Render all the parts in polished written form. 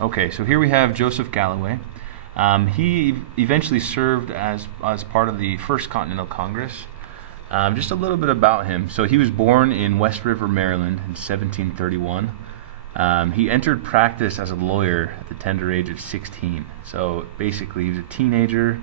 Okay, so here we have Joseph Galloway. He eventually served as part of the First Continental Congress. Just a little bit about him. So he was born in West River, Maryland in 1731. He entered practice as a lawyer at the tender age of 16. So basically he was a teenager,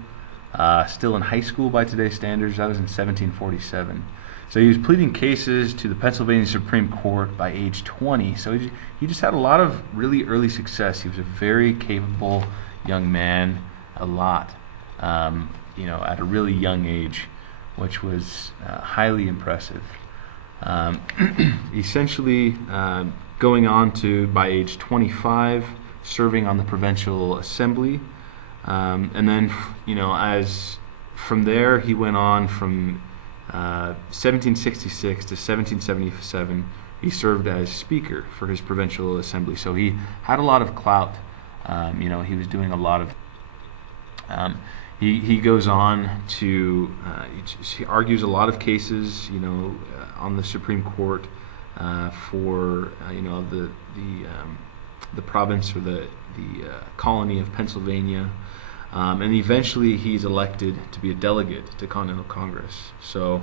still in high school by today's standards. That was in 1747. So he was pleading cases to the Pennsylvania Supreme Court by age 20. So he just had a lot of really early success. He was a very capable young man, at a really young age, which was highly impressive. Essentially, going on to, by age 25, serving on the Provincial Assembly. And then, as from there, he went on from 1766 to 1777, he served as Speaker for his Provincial Assembly. So he had a lot of clout. He was doing a lot of... He goes on to... he argues a lot of cases, on the Supreme Court for, the province or the colony of Pennsylvania. And eventually he's elected to be a delegate to Continental Congress. So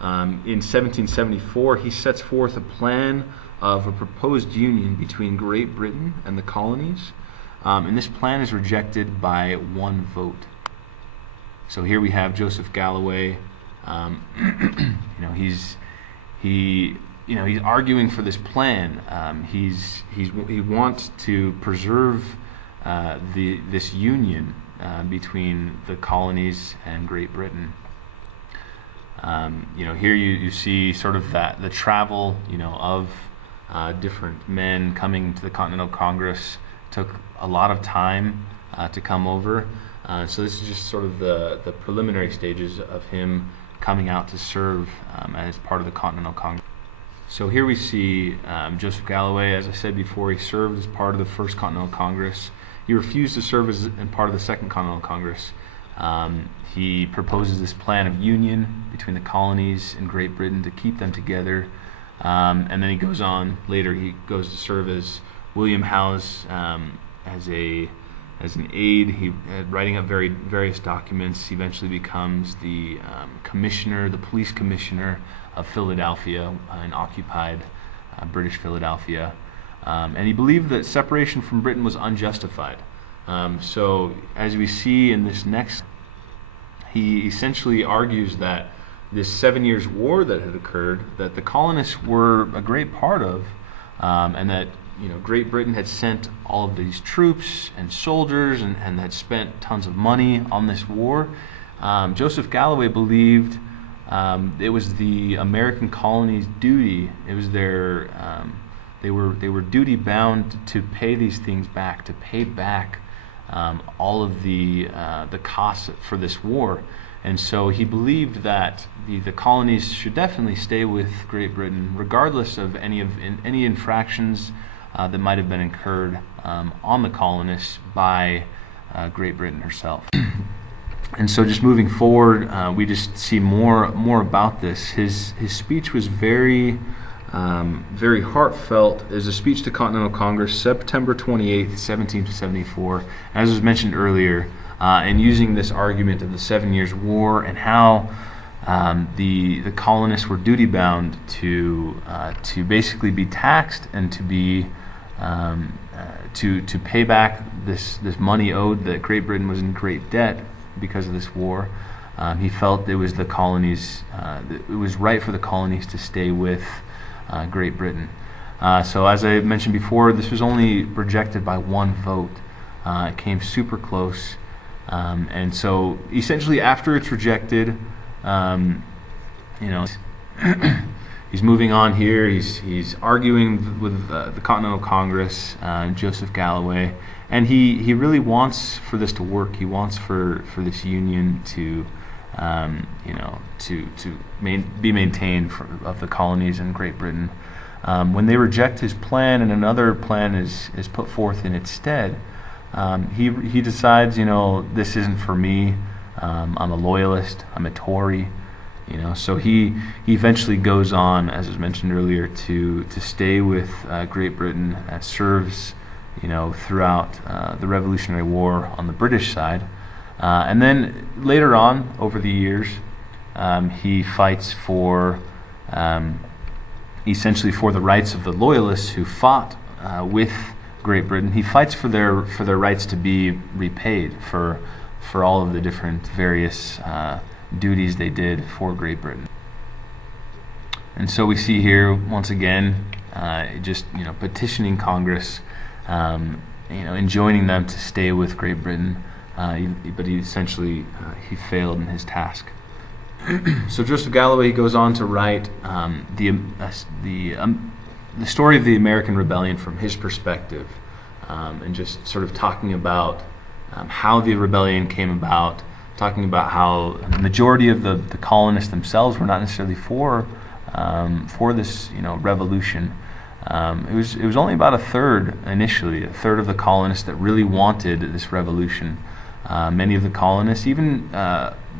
in 1774, he sets forth a plan of a proposed union between Great Britain and the colonies. And this plan is rejected by one vote. So here we have Joseph Galloway. He's arguing for this plan. He wants to preserve this union between the colonies and Great Britain. Here you see sort of the travel, of different men coming to the Continental Congress. Took a lot of time to come over. So this is just sort of the preliminary stages of him coming out to serve as part of the Continental Congress. So here we see Joseph Galloway. As I said before, he served as part of the First Continental Congress. He refused to serve as part of the Second Continental Congress. He proposes this plan of union between the colonies and Great Britain to keep them together. And then he goes on later. He goes to serve as William Howe's as an aide. He writing up various documents. He eventually becomes the police commissioner of Philadelphia, in occupied British Philadelphia. And he believed that separation from Britain was unjustified. So as we see in this next, he essentially argues that this 7 Years' War that had occurred, that the colonists were a great part of, and that Great Britain had sent all of these troops and soldiers and had spent tons of money on this war. Joseph Galloway believed it was the American colonies' duty. It was their they were duty bound to pay these things back, to pay back all of the costs for this war. And so he believed that the colonies should definitely stay with Great Britain, regardless of any infractions that might have been incurred on the colonists by Great Britain herself. And so just moving forward, we just see more about this. His speech was very heartfelt. It was a speech to Continental Congress, September 28th, 1774, as was mentioned earlier, and using this argument of the 7 Years' War and how the colonists were duty bound to basically be taxed and to be to pay back this money owed, that Great Britain was in great debt because of this war. He felt it was the colonies, it was right for the colonies to stay with Great Britain. So as I mentioned before, this was only rejected by one vote. It came super close. And so essentially after it's rejected, he's moving on here. He's arguing with the Continental Congress, Joseph Galloway, and he really wants for this to work. He wants for this union to be maintained of the colonies in Great Britain. When they reject his plan and another plan is put forth in its stead, he decides, this isn't for me. I'm a loyalist. I'm a Tory. So he eventually goes on, as was mentioned earlier, to stay with Great Britain, and serves, throughout the Revolutionary War on the British side. And then later on, over the years, he fights for essentially for the rights of the Loyalists who fought with Great Britain. He fights for their rights to be repaid for all of the different various duties they did for Great Britain. And so we see here once again just petitioning Congress, enjoining them to stay with Great Britain, but he essentially he failed in his task. So Joseph Galloway goes on to write the story of the American Rebellion from his perspective, and just sort of talking about how the rebellion came about, talking about how the majority of the colonists themselves were not necessarily for this revolution. It was only about a third of the colonists that really wanted this revolution. Many of the colonists, even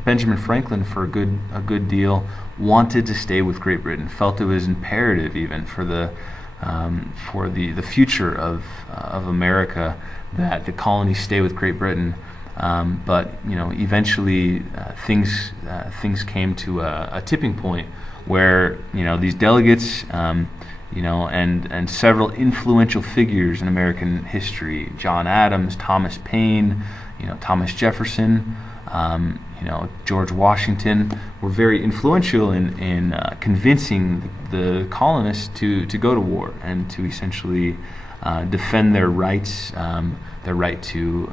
Benjamin Franklin for a good deal, wanted to stay with Great Britain, felt it was imperative even for the future of America that the colonies stay with Great Britain. But eventually things came to a tipping point where these delegates and several influential figures in American history, John Adams, Thomas Paine, Thomas Jefferson, George Washington, were very influential in convincing the colonists to go to war and to essentially defend their rights, their right to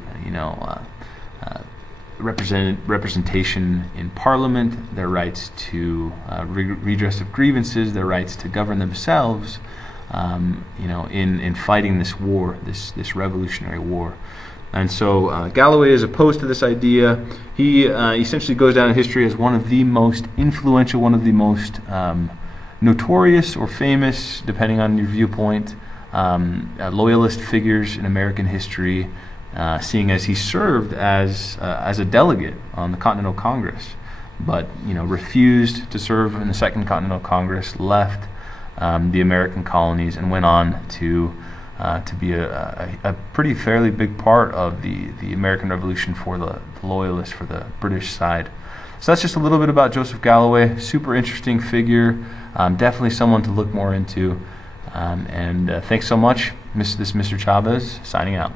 representation in Parliament, their rights to redress of grievances, their rights to govern themselves, in fighting this war, this Revolutionary War. And so Galloway is opposed to this idea. He essentially goes down in history as one of the most influential, one of the most notorious or famous, depending on your viewpoint, loyalist figures in American history, seeing as he served as a delegate on the Continental Congress, but refused to serve in the Second Continental Congress, left the American colonies, and went on to be a pretty fairly big part of the American Revolution for the Loyalists, for the British side. So that's just a little bit about Joseph Galloway. Super interesting figure, definitely someone to look more into. And thanks so much. This is Mr. Chavez signing out.